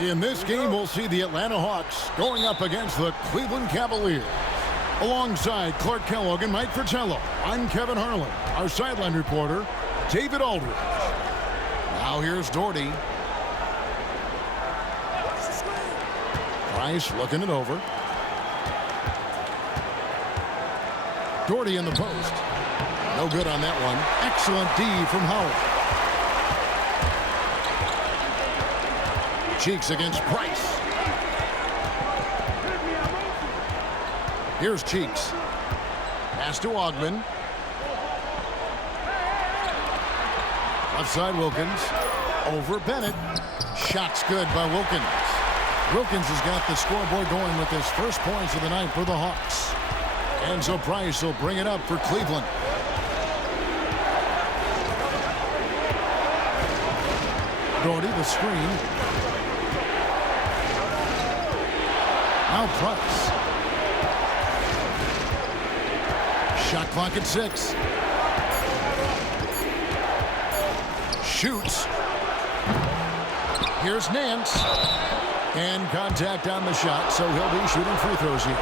In this game, we'll see the Atlanta Hawks going up against the Cleveland Cavaliers. Alongside Clark Kellogg and Mike Fratello, I'm Kevin Harlan. Our sideline reporter, David Aldridge. Now here's Doherty. Price looking it over. Doherty in the post. No good on that one. Excellent D from Howard. Cheeks against Price. Here's Cheeks. Pass to Ogman. Left side Wilkins. Over Bennett. Shot's good by Wilkins. Wilkins has got the scoreboard going with his first points of the night for the Hawks. And so Price will bring it up for Cleveland. Doherty the screen. Now Price. Shot clock at 6. Shoots. Here's Nance. And contact on the shot, so he'll be shooting free throws here.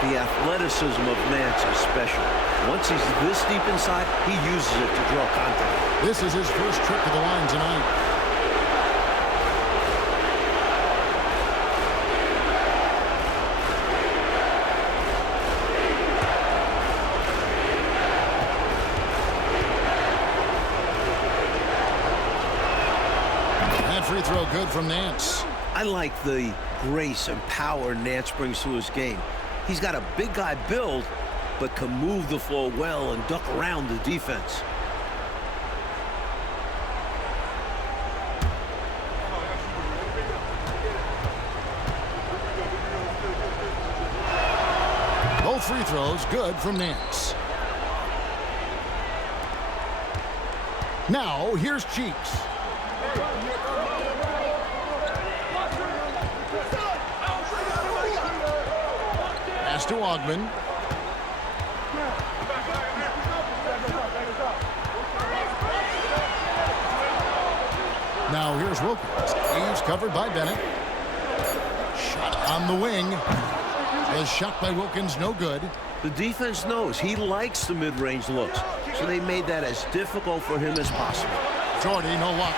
The athleticism of Nance is special. Once he's this deep inside, he uses it to draw contact. This is his first trip to the line tonight. Free throw good from Nance. I like the grace and power Nance brings to his game. He's got a big guy build, but can move the floor well and duck around the defense. Both free throws good from Nance. Now here's Cheeks. Pass to Ogman. Now here's Wilkins. He's covered by Bennett. Shot on the wing. The shot by Wilkins no good. The defense knows he likes the mid-range looks, so they made that as difficult for him as possible. Jordy, no luck.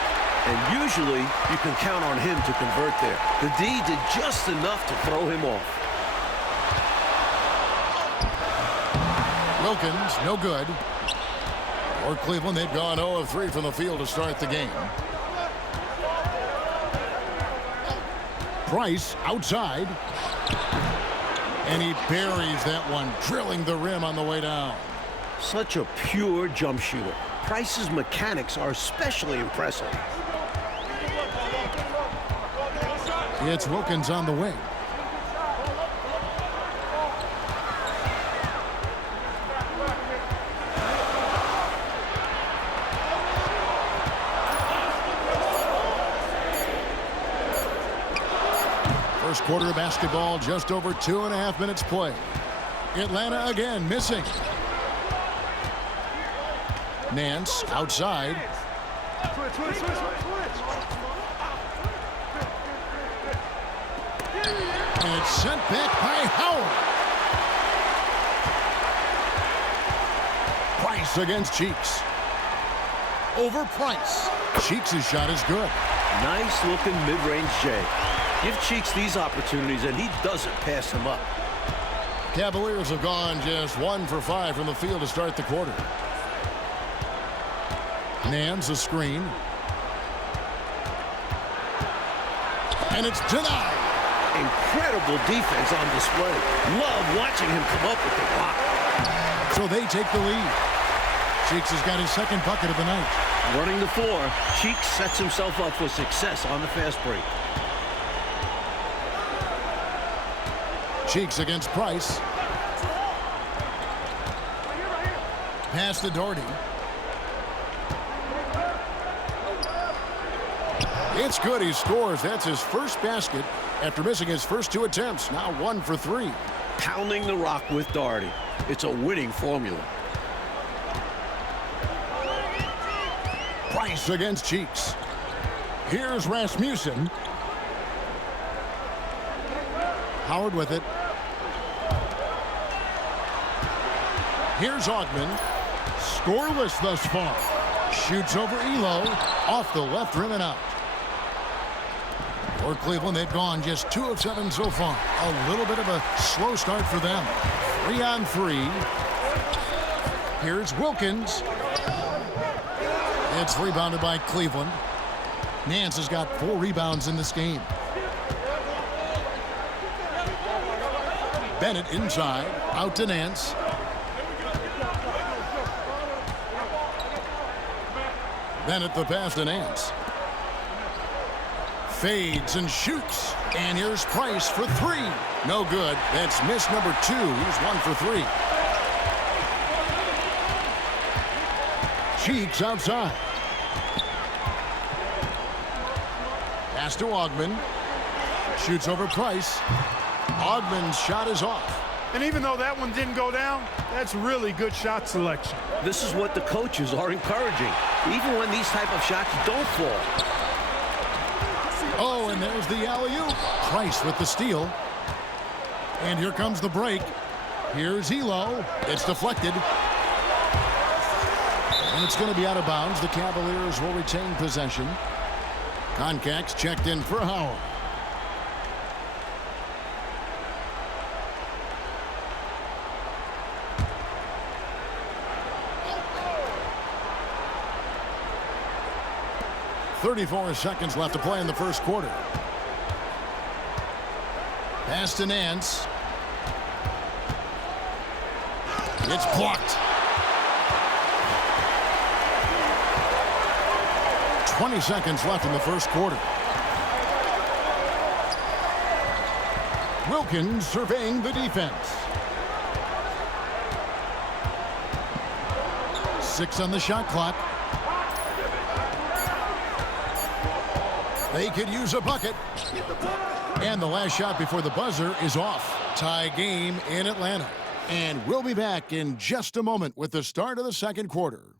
And usually you can count on him to convert there. The D did just enough to throw him off. Wilkins, no good. For Cleveland, they've gone 0 of 3 from the field to start the game. Price outside. And he buries that one, drilling the rim on the way down. Such a pure jump shooter. Price's mechanics are especially impressive. It's Wilkins on the wing. First quarter of basketball, just over 2.5 minutes play. Atlanta again missing. Nance outside. And it's sent back by Howard. Price against Cheeks. Over Price. Cheeks' shot is good. Nice looking mid-range J. Give Cheeks these opportunities and he doesn't pass them up. Cavaliers have gone just 1 for 5 from the field to start the quarter. Nance a screen. And it's denied. Incredible defense on display. Love watching him come up with the block. So they take the lead. Cheeks has got his second bucket of the night. Running the floor, Cheeks sets himself up for success on the fast break. Cheeks against Price. Pass to Doherty. It's good. He scores. That's his first basket after missing his first 2 attempts. Now 1 for 3. Pounding the rock with Doherty. It's a winning formula. Price against Cheeks. Here's Rasmussen. Howard with it. Here's Augman. Scoreless thus far. Shoots over Elo. Off the left rim and out. For Cleveland, they've gone just 2 of 7 so far. A little bit of a slow start for them. 3-on-3. Here's Wilkins. It's rebounded by Cleveland. Nance has got 4 rebounds in this game. Bennett inside. Out to Nance. Bennett the pass to Nance. Fades and shoots. And here's Price for 3. No good. That's miss number 2. He's 1 for 3. Cheeks outside. Pass to Augman. Shoots over Price. Augman's shot is off. And even though that one didn't go down, that's really good shot selection. This is what the coaches are encouraging, even when these type of shots don't fall. Oh, and there's the alley-oop. Price with the steal. And here comes the break. Here's Elo. It's deflected. And it's going to be out of bounds. The Cavaliers will retain possession. Concax checked in for Howard. .34 seconds left to play in the first quarter. Pass to Nance. It's blocked. 20 seconds left in the first quarter. Wilkins surveying the defense. 6 on the shot clock. They could use a bucket. And the last shot before the buzzer is off. Tie game in Atlanta. And we'll be back in just a moment with the start of the second quarter.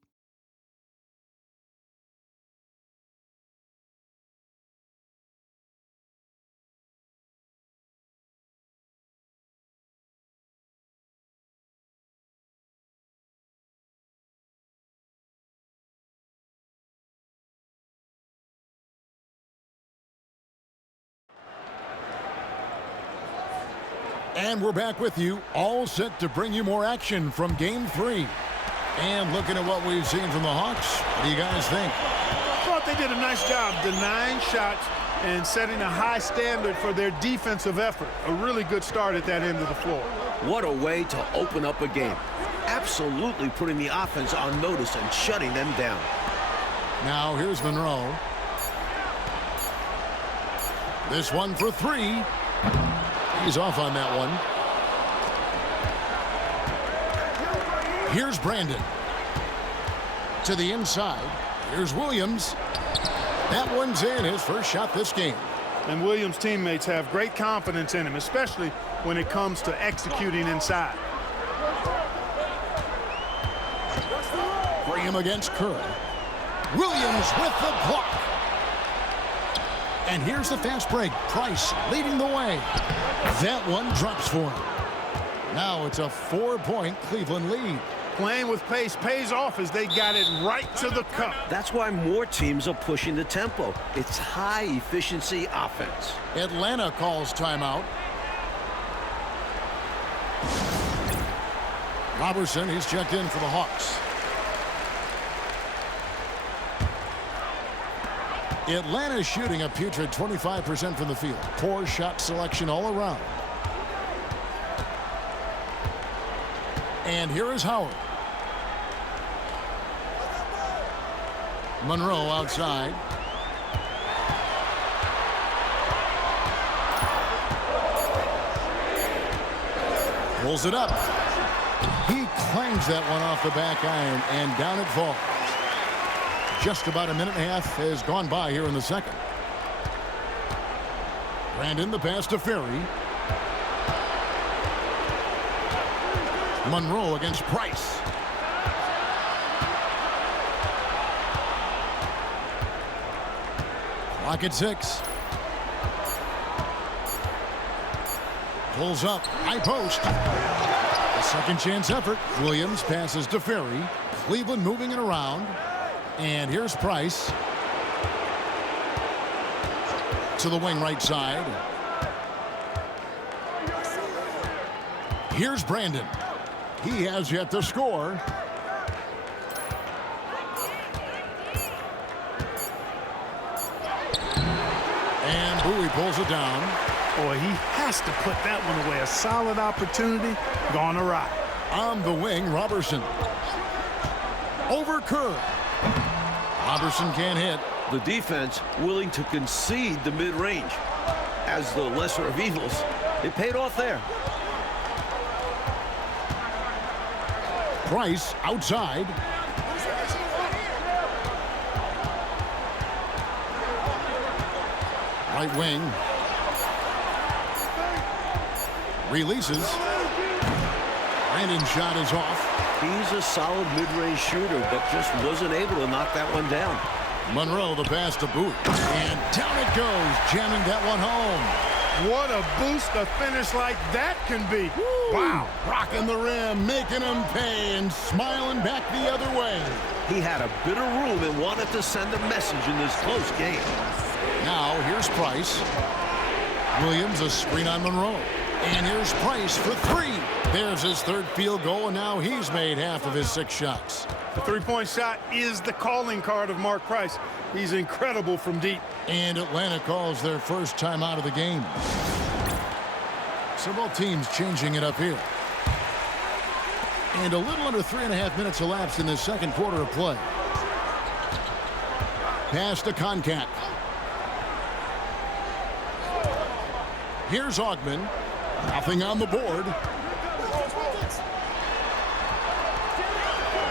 And we're back with you, all set to bring you more action from Game 3. And looking at what we've seen from the Hawks, what do you guys think? I thought they did a nice job denying shots and setting a high standard for their defensive effort. A really good start at that end of the floor. What a way to open up a game. Absolutely putting the offense on notice and shutting them down. Now here's Monroe. This one for 3. He's off on that one. Here's Brandon. To the inside. Here's Williams. That one's in, his first shot this game. And Williams' teammates have great confidence in him, especially when it comes to executing inside. Bring him against Kerr. Williams with the block. And here's the fast break. Price leading the way. That one drops for him. Now it's a 4-point Cleveland lead. Playing with pace pays off as they got it right to the cup. That's why more teams are pushing the tempo. It's high-efficiency offense. Atlanta calls timeout. Robertson, he's checked in for the Hawks. Atlanta shooting a putrid 25% from the field. Poor shot selection all around. And here is Howard. Monroe outside. Pulls it up. He clangs that one off the back iron, and down it falls. Just about a minute and a half has gone by here in the second. Brandon, the pass to Ferry. Monroe against Price. Clock at 6. Pulls up. High post. A second chance effort. Williams passes to Ferry. Cleveland moving it around. And here's Price. To the wing right side. Here's Brandon. He has yet to score. And Bowie pulls it down. Boy, he has to put that one away. A solid opportunity gone awry. On the wing, Robertson. Over Kerr. Robertson can't hit. The defense willing to concede the mid-range. As the lesser of evils, it paid off there. Price outside. Right wing. Releases. Brandon's shot is off. He's a solid mid-range shooter, but just wasn't able to knock that one down. Monroe the pass to Bowie. And down it goes, jamming that one home. What a boost a finish like that can be. Woo! Wow. Rocking the rim, making him pay, and smiling back the other way. He had a bit of room and wanted to send a message in this close game. Now here's Price. Williams a screen on Monroe. And here's Price for 3. There's his third field goal, and now he's made half of his 6 shots. The three-point shot is the calling card of Mark Price. He's incredible from deep. And Atlanta calls their first time out of the game. So both teams changing it up here. And a little under 3.5 minutes elapsed in the second quarter of play. Pass to Concat. Here's Augman. Nothing on the board.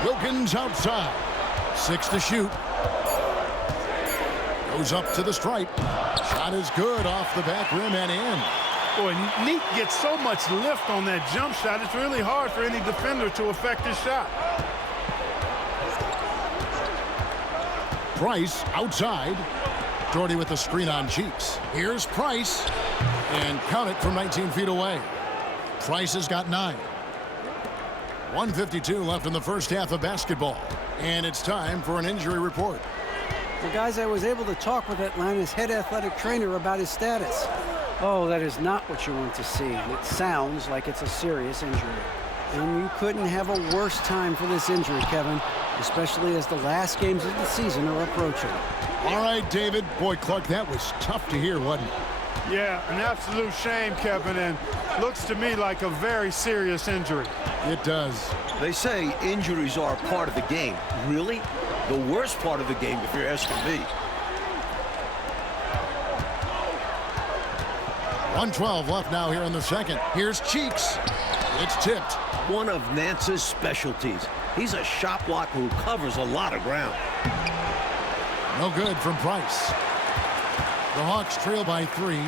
Wilkins outside. 6 to shoot. Goes up to the stripe. Shot is good off the back rim and in. Boy, Neat gets so much lift on that jump shot. It's really hard for any defender to affect his shot. Price outside. Doherty with the screen on Cheeks. Here's Price. And count it from 19 feet away. Price has got 9. 1:52 left in the first half of basketball. And it's time for an injury report. Well, guys, I was able to talk with Atlanta's head athletic trainer about his status. Oh, that is not what you want to see. And it sounds like it's a serious injury. And you couldn't have a worse time for this injury, Kevin, especially as the last games of the season are approaching. All right, David. Boy, Clark, that was tough to hear, wasn't it? Yeah, an absolute shame, Kevin, and looks to me like a very serious injury. It does. They say injuries are part of the game. Really? The worst part of the game, if you're asking me. 1:12 left now here in the second. Here's Cheeks. It's tipped. One of Nance's specialties. He's a shot blocker who covers a lot of ground. No good from Price. The Hawks trail by 3.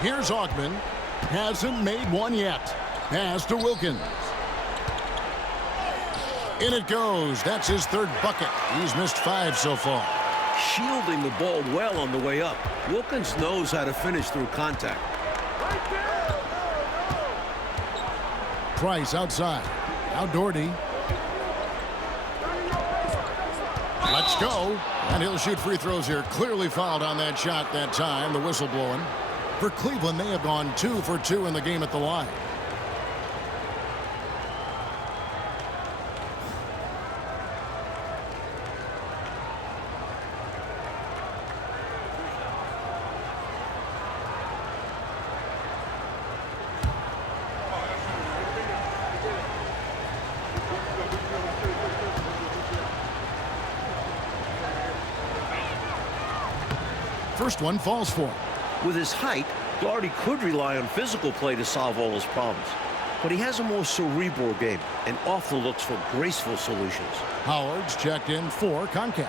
Here's Augman. Hasn't made one yet. Pass to Wilkins. In it goes. That's his third bucket. He's missed 5 so far. Shielding the ball well on the way up. Wilkins knows how to finish through contact. Price outside. Now Doherty. Let's go. And he'll shoot free throws here. Clearly fouled on that shot that time. The whistle blowing. For Cleveland, they have gone 2 for 2 in the game at the line. First one falls for him. With his height, Doherty could rely on physical play to solve all his problems. But he has a more cerebral game and often looks for graceful solutions. Howard's checked in for Concat.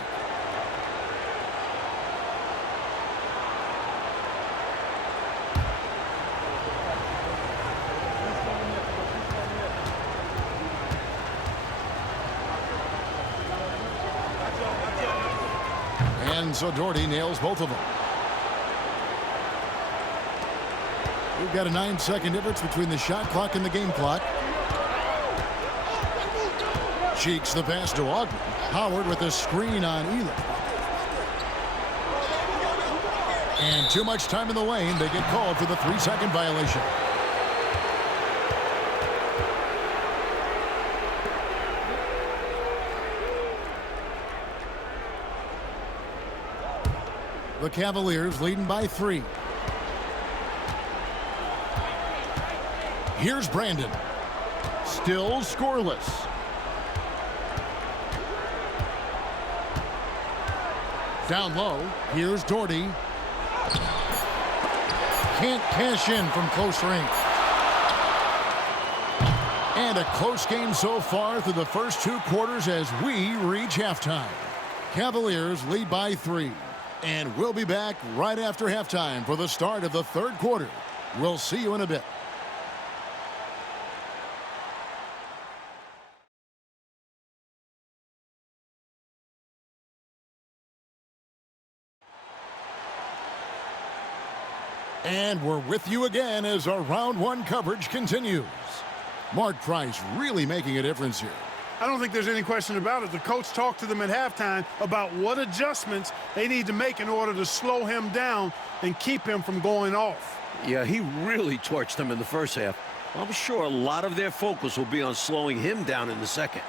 And so Doherty nails both of them. We've got a 9-second difference between the shot clock and the game clock. Cheeks the pass to Ogden. Howard with a screen on Elam. And too much time in the lane. They get called for the 3-second violation. The Cavaliers leading by 3. Here's Brandon. Still scoreless. Down low. Here's Doherty. Can't cash in from close range. And a close game so far through the first 2 quarters as we reach halftime. Cavaliers lead by 3. And we'll be back right after halftime for the start of the 3rd quarter. We'll see you in a bit. And we're with you again as our round 1 coverage continues. Mark Price really making a difference here. I don't think there's any question about it. The coach talked to them at halftime about what adjustments they need to make in order to slow him down and keep him from going off. Yeah, he really torched them in the first half. I'm sure a lot of their focus will be on slowing him down in the second.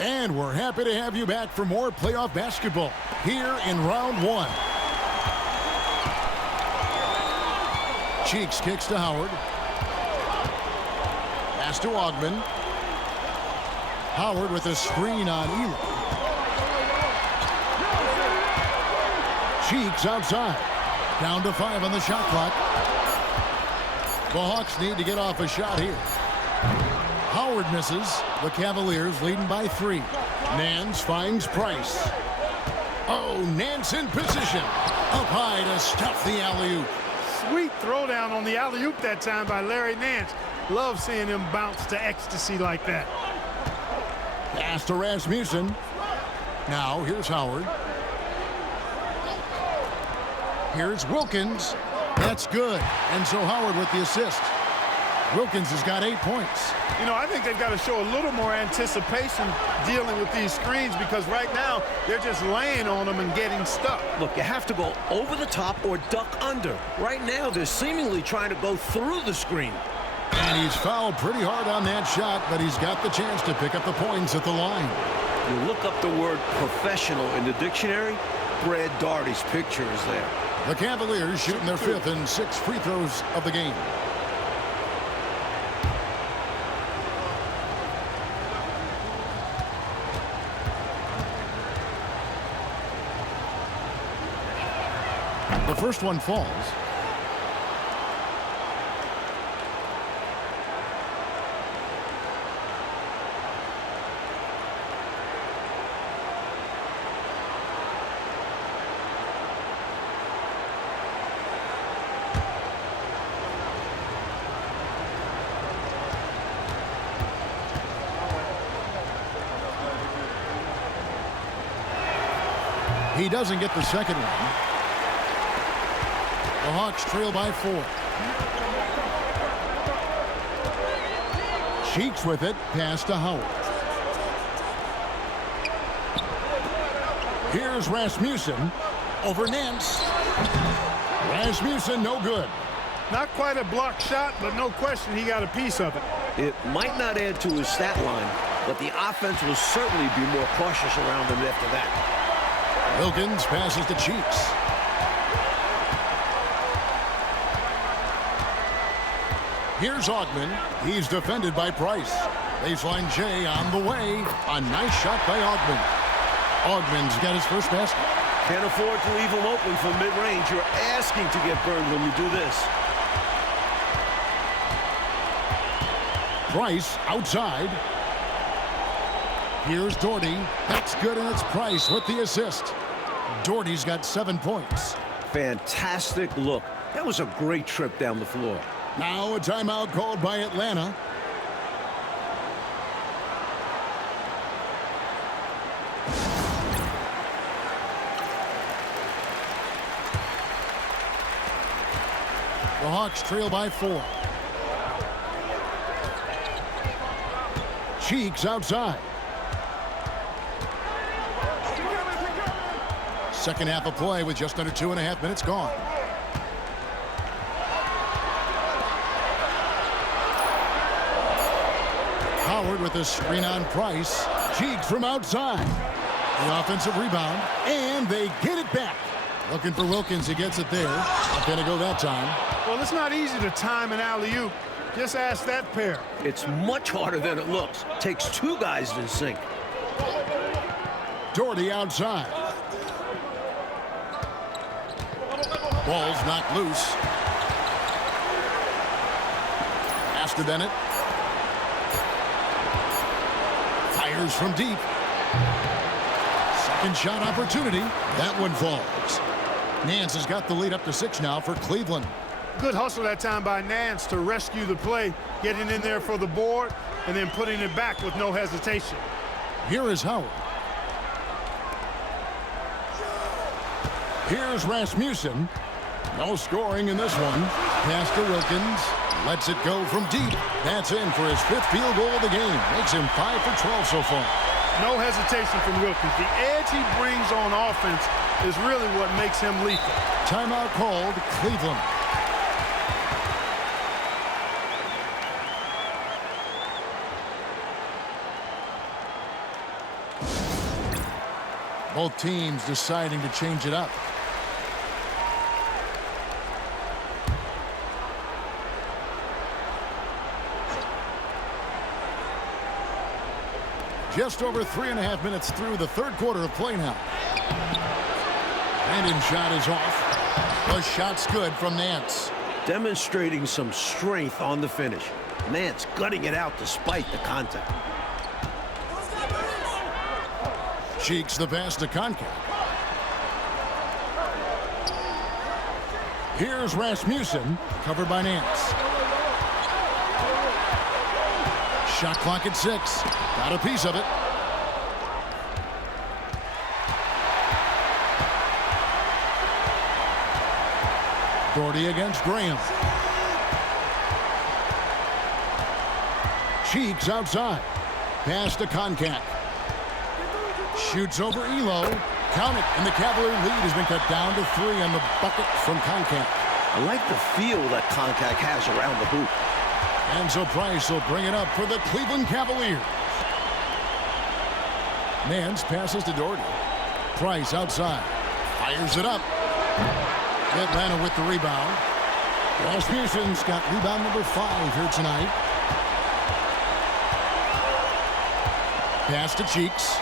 And we're happy to have you back for more playoff basketball here in round 1. Cheeks kicks to Howard. Pass to Ogden. Howard with a screen on Elam. Cheeks outside. Down to 5 on the shot clock. The Hawks need to get off a shot here. Howard misses. The Cavaliers leading by 3. Nance finds Price. Oh, Nance in position. Up high to stuff the alley-oop. Sweet throwdown on the alley-oop that time by Larry Nance. Love seeing him bounce to ecstasy like that. Pass to Rasmussen. Now here's Howard. Here's Wilkins. That's good. And so Howard with the assist. Wilkins has got 8 points. You know, I think they've got to show a little more anticipation dealing with these screens because right now they're just laying on them and getting stuck. Look, you have to go over the top or duck under. Right now, they're seemingly trying to go through the screen. And he's fouled pretty hard on that shot, but he's got the chance to pick up the points at the line. You look up the word professional in the dictionary, Brad Daugherty's picture is there. The Cavaliers shooting their 5th and 6th free throws of the game. The first one falls. He doesn't get the second one. The Hawks trail by 4. Cheeks with it. Pass to Howard. Here's Rasmussen. Over Nance. Rasmussen no good. Not quite a blocked shot, but no question he got a piece of it. It might not add to his stat line, but the offense will certainly be more cautious around him after that. Wilkins passes to Cheeks. Here's Ogden. He's defended by Price. Baseline J on the way. A nice shot by Ogden. Ogden's got his first basket. Can't afford to leave him open from mid-range. You're asking to get burned when you do this. Price outside. Here's Doherty. That's good, and it's Price with the assist. Doherty's got 7 points. Fantastic look. That was a great trip down the floor. Now a timeout called by Atlanta. The Hawks trail by 4. Cheeks outside. Second half of play with just under 2.5 minutes gone. Howard with a screen on Price. Cheeks from outside. The offensive rebound, and they get it back. Looking for Wilkins. He gets it there. Not going to go that time. Well, it's not easy to time an alley-oop. Just ask that pair. It's much harder than it looks. Takes 2 guys to sink. Doherty outside. Ball's knocked loose. Pass to Bennett. Fires from deep. Second shot opportunity. That one falls. Nance has got the lead up to 6 now for Cleveland. Good hustle that time by Nance to rescue the play, getting in there for the board, and then putting it back with no hesitation. Here is Howard. Here's Rasmussen. No scoring in this one. Pass to Wilkins. Lets it go from deep. That's in for his 5th field goal of the game. Makes him 5 for 12 so far. No hesitation from Wilkins. The edge he brings on offense is really what makes him lethal. Timeout called, Cleveland. Both teams deciding to change it up. Just over 3.5 minutes through the third quarter of play now. Brandon shot is off. The shot's good from Nance. Demonstrating some strength on the finish. Nance gutting it out despite the contact. Cheeks the pass to Concat. Here's Rasmussen, covered by Nance. Shot clock at 6. Got a piece of it. Doherty against Graham. Cheeks outside. Pass to Concat. Shoots over Elo. Count it, and the Cavalier lead has been cut down to 3 on the bucket from Concat. I like the feel that Concat has around the hoop. And so Price will bring it up for the Cleveland Cavaliers. Nance passes to Doherty. Price outside. Fires it up. Atlanta with the rebound. Rasmussen's got rebound number 5 here tonight. Pass to Cheeks.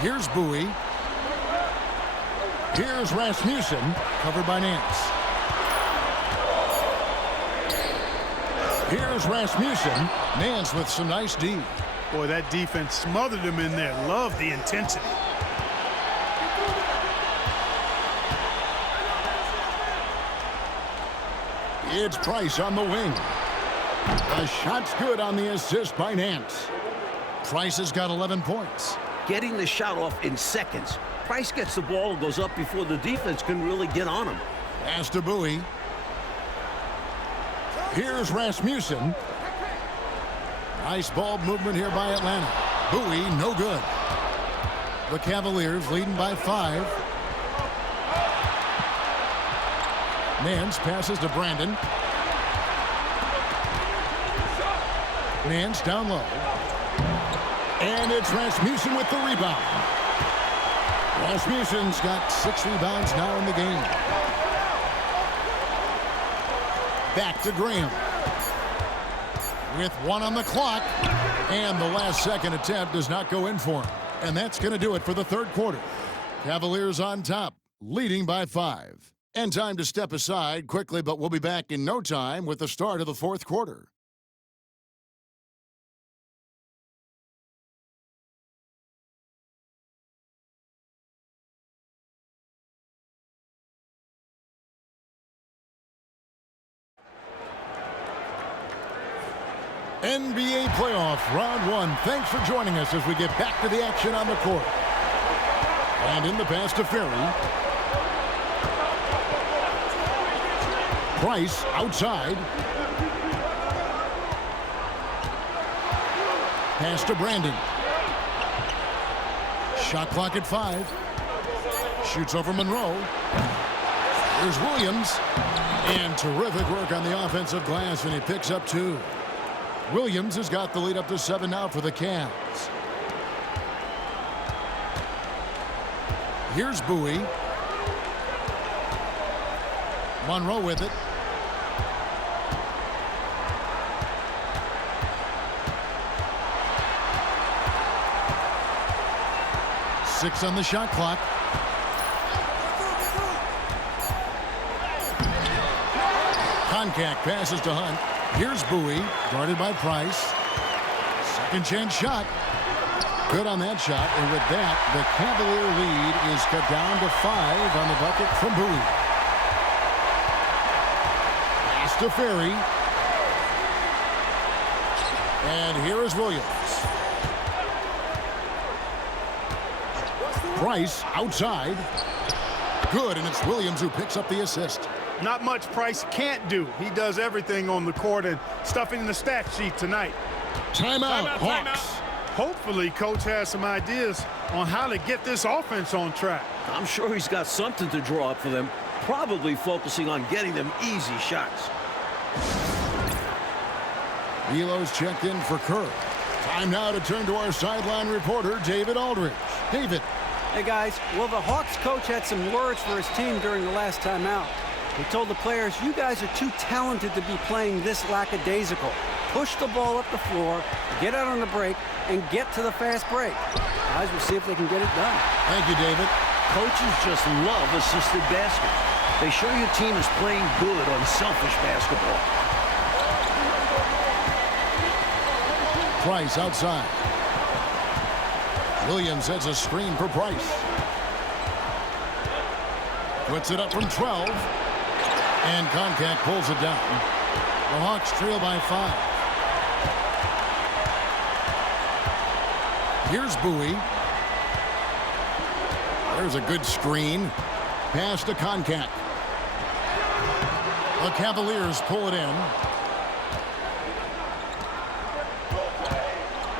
Here's Bowie. Here's Rasmussen, covered by Nance. Here's Rasmussen. Nance with some nice D. Boy, that defense smothered him in there. Love the intensity. It's Price on the wing. The shot's good on the assist by Nance. Price has got 11 points. Getting the shot off in seconds. Price gets the ball and goes up before the defense can really get on him. Pass to Bowie. Here's Rasmussen. Nice ball movement here by Atlanta. Bowie, no good. The Cavaliers leading by 5. Nance passes to Brandon. Nance down low. And it's Rasmussen with the rebound. Rasmussen's got 6 rebounds now in the game. Back to Graham. With 1 on the clock. And the last second attempt does not go in for him. And that's going to do it for the third quarter. Cavaliers on top, leading by 5. And time to step aside quickly, but we'll be back in no time with the start of the fourth quarter. NBA playoff round 1. Thanks for joining us as we get back to the action on the court. And in the pass to Ferry. Price outside. Pass to Brandon. Shot clock at 5. Shoots over Monroe. There's Williams. And terrific work on the offensive glass, and he picks up 2. Williams has got the lead up to 7 now for the Cavs. Here's Bowie. Monroe with it. Six on the shot clock. Koncak passes to Hunt. Here's Bowie, guarded by Price. Second chance shot. Good on that shot, and with that, the Cavalier lead is cut down to 5 on the bucket from Bowie. Pass to Ferry. And here is Williams. Price outside. Good, and it's Williams who picks up the assist. Not much Price can't do. He does everything on the court and stuffing in the stat sheet tonight. Timeout, Hawks. Hopefully, Coach has some ideas on how to get this offense on track. I'm sure he's got something to draw up for them, probably focusing on getting them easy shots. Velo's checked in for Kerr. Time now to turn to our sideline reporter, David Aldridge. David. Hey, guys. Well, the Hawks coach had some words for his team during the last time out. He told the players, you guys are too talented to be playing this lackadaisical. Push the ball up the floor, get out on the break, and get to the fast break. Guys, we'll see if they can get it done. Thank you, David. Coaches just love assisted baskets. They show your team is playing good on selfish basketball. Price outside. Williams has a screen for Price. Puts it up from 12. And Koncak pulls it down. The Hawks trail by 5. Here's Bowie. There's a good screen. Pass to Koncak. The Cavaliers pull it in.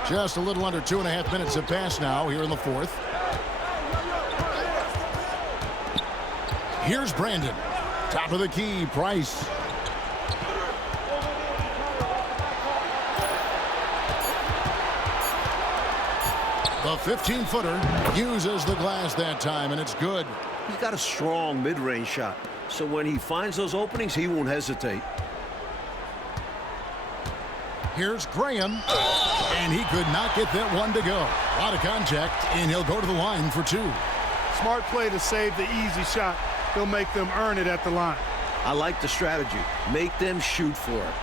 Just a little under 2.5 minutes have passed now here in the 4th. Here's Brandon. Top of the key, Price. The 15-footer uses the glass that time, and it's good. He's got a strong mid-range shot, so when he finds those openings, he won't hesitate. Here's Graham, and he could not get that one to go. A lot of contact, and he'll go to the line for 2. Smart play to save the easy shot. He'll make them earn it at the line. I like the strategy. Make them shoot for it.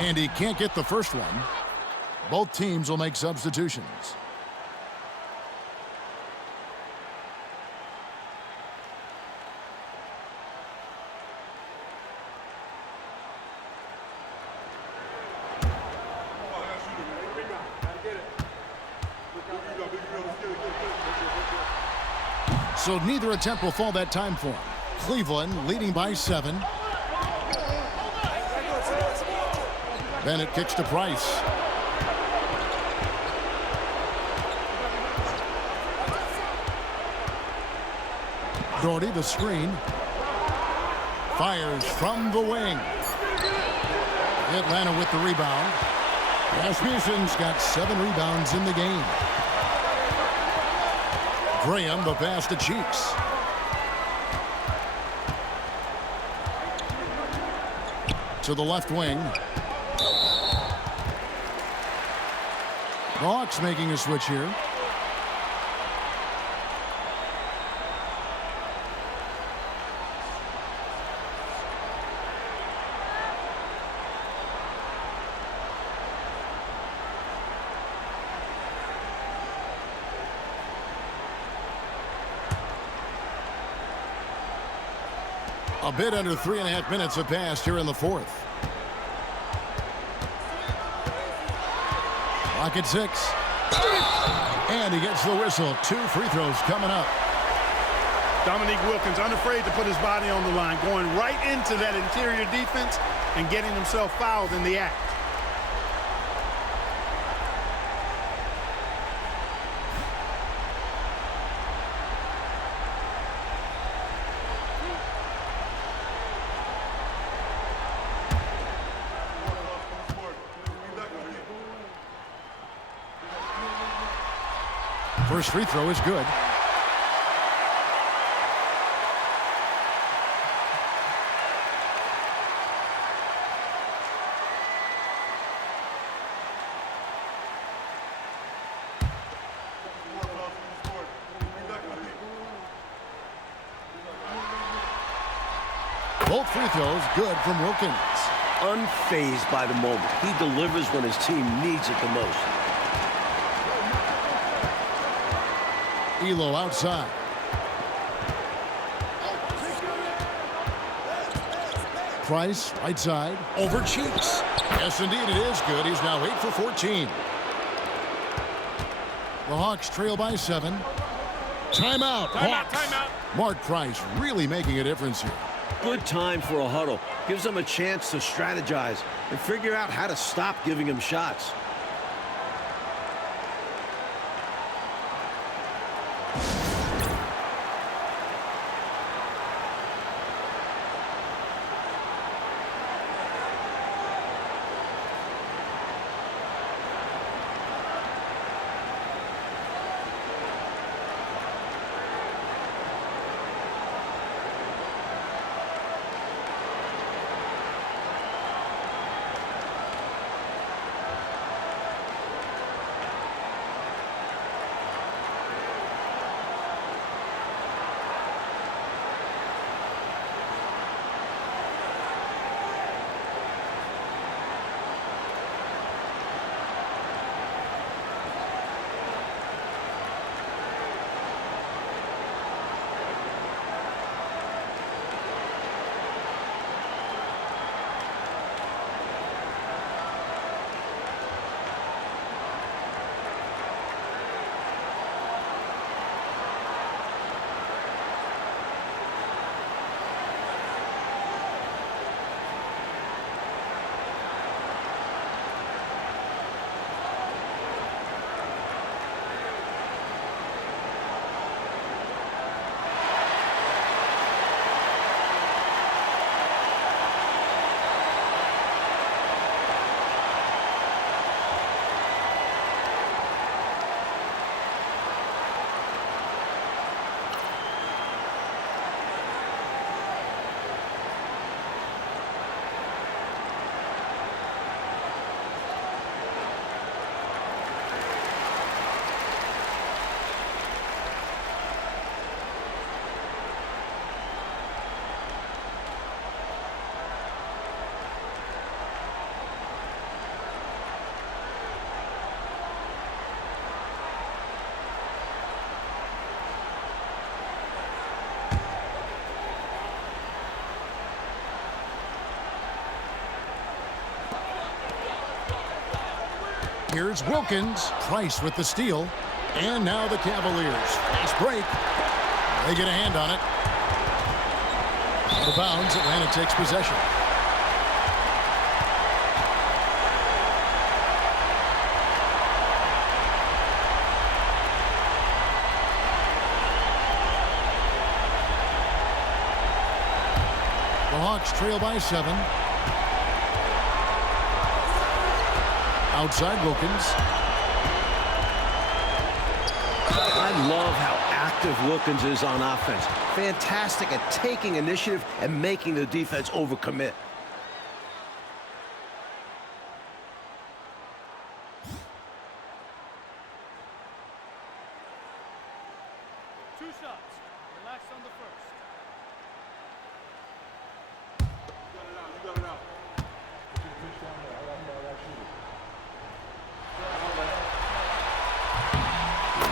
And he can't get the first one. Both teams will make substitutions. So neither attempt will fall that time for him. Cleveland leading by 7. Bennett kicks to Price. Doherty the screen. Fires from the wing. Atlanta with the rebound. Rasmussen's got 7 rebounds in the game. Graham the pass to Cheeks. To the left wing. The Hawks making a switch here. A bit under 3.5 minutes have passed here in the fourth. Clock at 6. And he gets the whistle. 2 free throws coming up. Dominique Wilkins unafraid to put his body on the line, going right into that interior defense and getting himself fouled in the act. First free throw is good. Both free throws good from Wilkins. Unfazed by the moment. He delivers when his team needs it the most. Elo outside. Price, right side, over Cheeks. Yes, indeed, it is good. He's now 8 for 14. The Hawks trail by 7. Timeout. Timeout. Mark Price really making a difference here. Good time for a huddle. Gives them a chance to strategize and figure out how to stop giving him shots. Here's Wilkins. Price with the steal. And now the Cavaliers. Fast break. They get a hand on it. Out of bounds, Atlanta takes possession. The Hawks trail by 7. Outside Wilkins. I love how active Wilkins is on offense. Fantastic at taking initiative and making the defense overcommit. Two shots. Relax on the first. You got it out.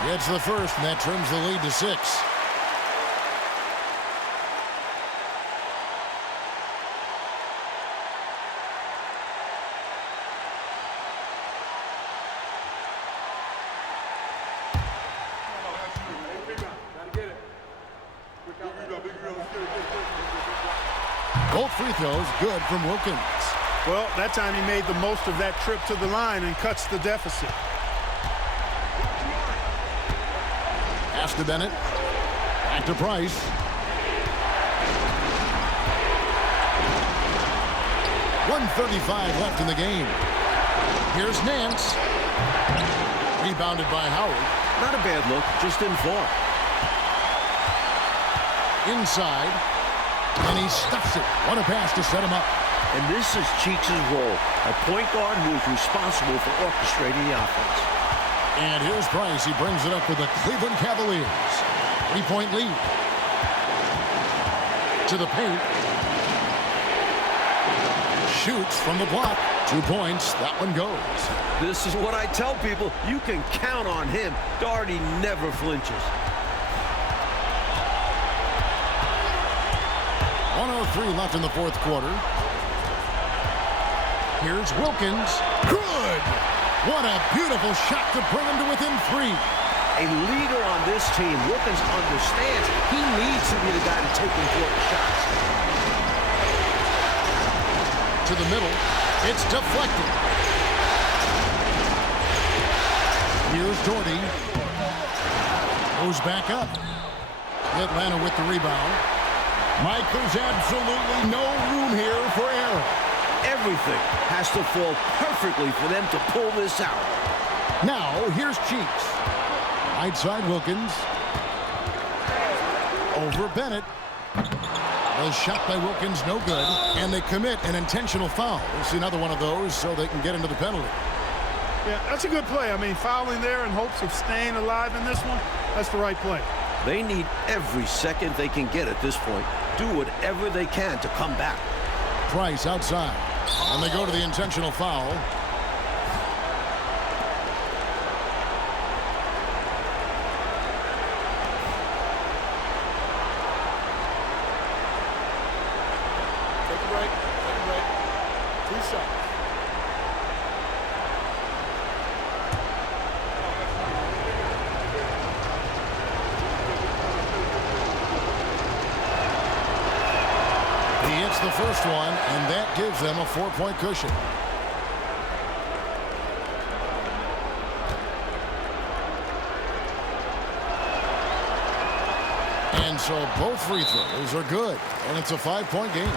Gets the first, and that trims the lead to 6. Both free throws good from Wilkins. Well, that time he made the most of that trip to the line and cuts the deficit. Pass to Bennett. Back to Price. .135 left in the game. Here's Nance. Rebounded by Howard. Not a bad look, just didn't fall. Inside. And he stuffs it. What a pass to set him up. And this is Cheeks' role, a point guard who is responsible for orchestrating the offense. And here's Price. He brings it up for the Cleveland Cavaliers. 3-point lead. To the paint. Shoots from the block. 2 points. That one goes. This is what I tell people. You can count on him. Doherty never flinches. 1:03 left in the fourth quarter. Here's Wilkins. Good! What a beautiful shot to bring him to within 3. A leader on this team. Wilkins understands he needs to be the guy to take important shots. To the middle. It's deflected. Here's Doherty. Goes back up. Atlanta with the rebound. Mike, there's absolutely no room here for error. Everything has to fall perfectly for them to pull this out. Now, here's Cheeks. Right side Wilkins. Over Bennett. Well, shot by Wilkins, no good. And they commit an intentional foul. We'll see another one of those so they can get into the penalty. Yeah, that's a good play. I mean, fouling there in hopes of staying alive in this one, that's the right play. They need every second they can get at this point. Do whatever they can to come back. Price outside. And they go to the intentional foul. Take a break. Take a break. 2 shots. He hits the first one, and that gives them a 4-point cushion. And so both free throws are good, and it's a 5-point game.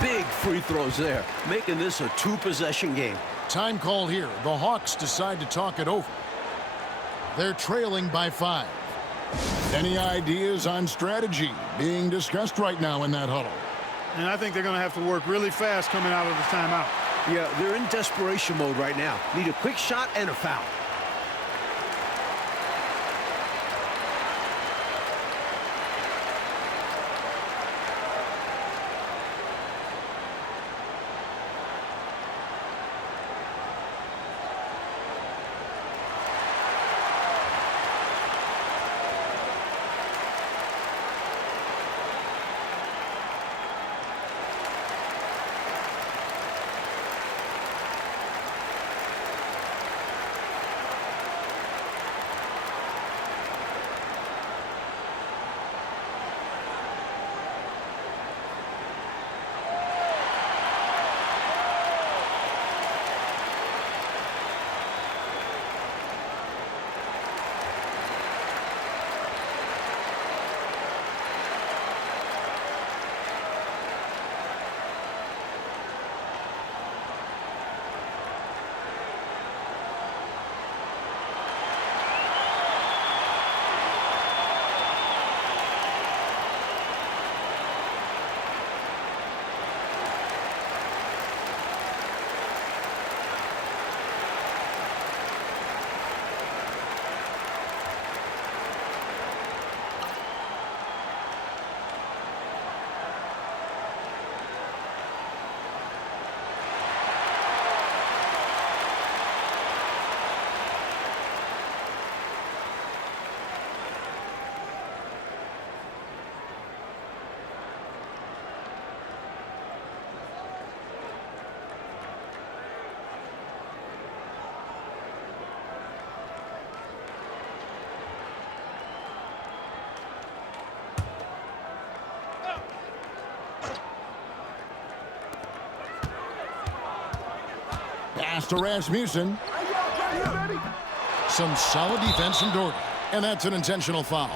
Big free throws there, making this a 2-possession game. Time called here. The Hawks decide to talk it over. They're trailing by 5. Any ideas on strategy being discussed right now in that huddle? And I think they're going to have to work really fast coming out of the timeout. Yeah, they're in desperation mode right now. Need a quick shot and a foul. Pass to Rasmussen. Some solid defense from Doherty. And that's an intentional foul.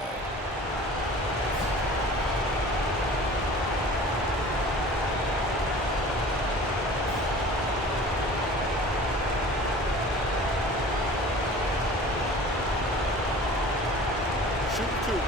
Shoot two.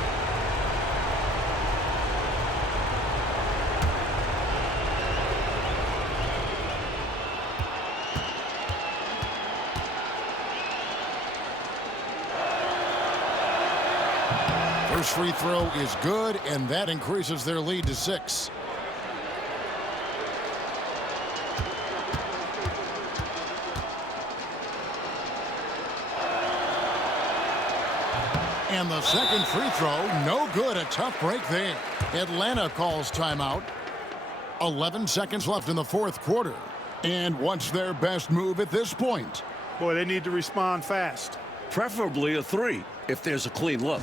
First free throw is good, and that increases their lead to 6. And the second free throw, no good. A tough break there. Atlanta calls timeout. 11 seconds left in the fourth quarter. And what's their best move at this point? Boy, they need to respond fast. Preferably a 3 if there's a clean look.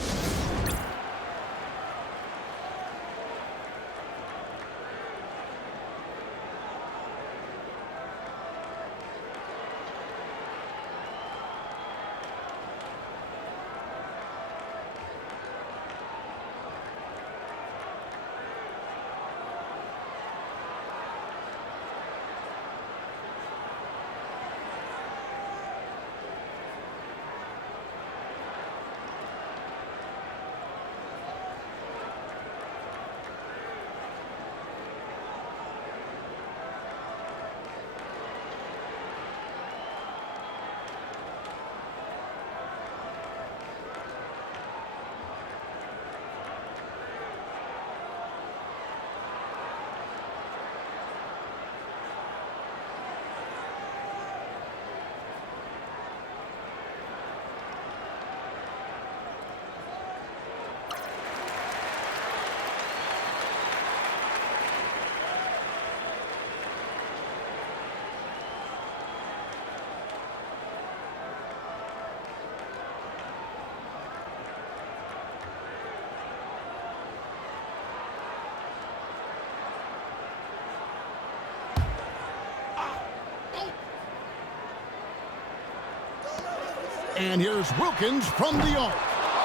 And here's Wilkins from the arc.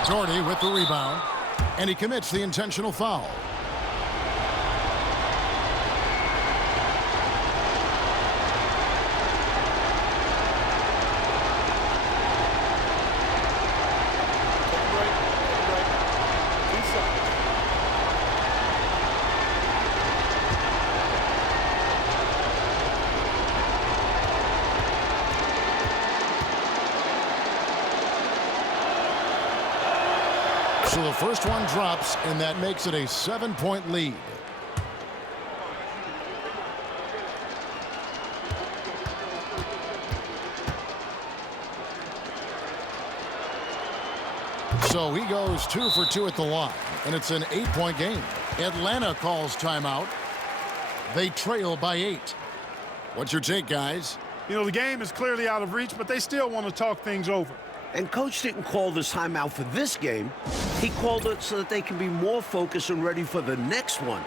Doherty with the rebound. And he commits the intentional foul. So the first one drops, and that makes it a 7-point lead. So he goes 2 for 2 at the line, and it's an 8-point game. Atlanta calls timeout. They trail by 8. What's your take, guys? You know, the game is clearly out of reach, but they still want to talk things over. And Coach didn't call this timeout for this game. He called it so that they can be more focused and ready for the next one.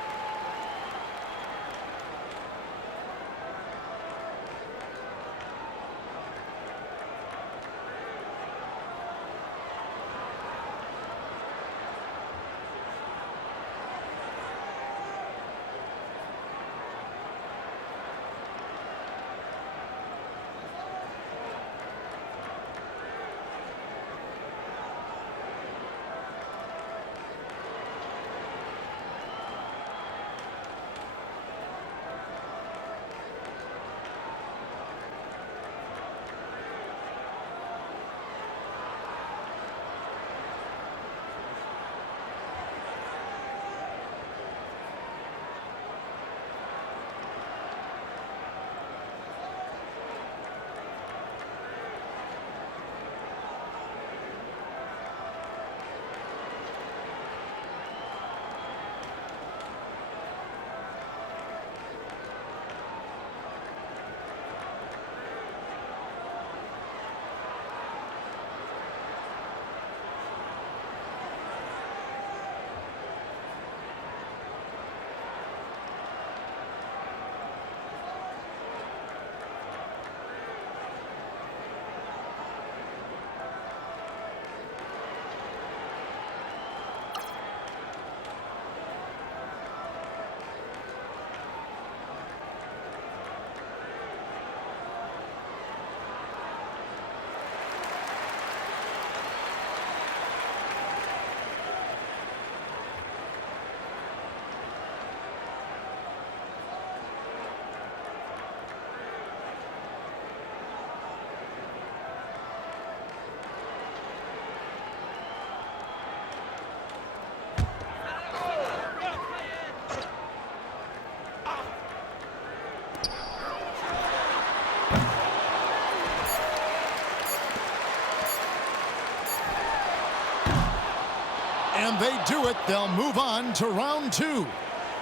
they do it, they'll move on to round 2.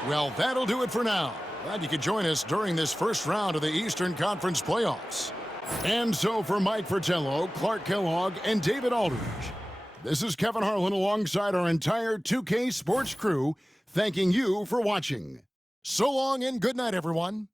Well, that'll do it for now. Glad you could join us during this first round of the Eastern Conference playoffs. And so for Mike Fratello, Clark Kellogg, and David Aldridge, this is Kevin Harlan alongside our entire 2K Sports crew, thanking you for watching. So long and good night, everyone.